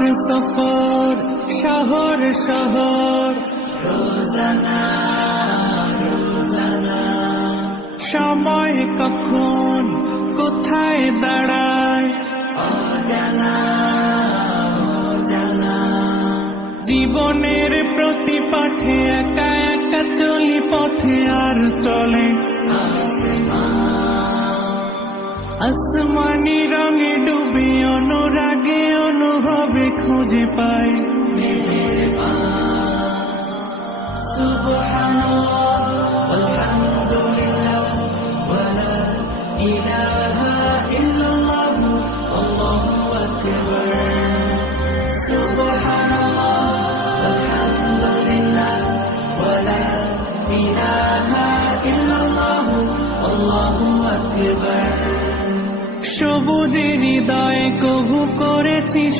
আমার সফর শহর শহর, রোজানা রোজানা সময় কখন কোথায় দাঁড়ায় অজানা অজানা জীবনের প্রতি পাঠে একা একা চলি পথে আর চলে আসমানি রঙে ডুবে অনুরাগে অনুভবে খুঁজে পাই সুবহানাল্লাহ আলহামদুলিল্লাহ ওয়ালা ইলাহা ইল্লাল্লাহ আল্লাহু আকবার সুবহানাল্লাহ আলহামদুলিল্লাহ ওয়ালা ইলাহা ইল্লাল্লাহ আল্লাহু আকবার সবুজের হৃদয়ে কবু করেছি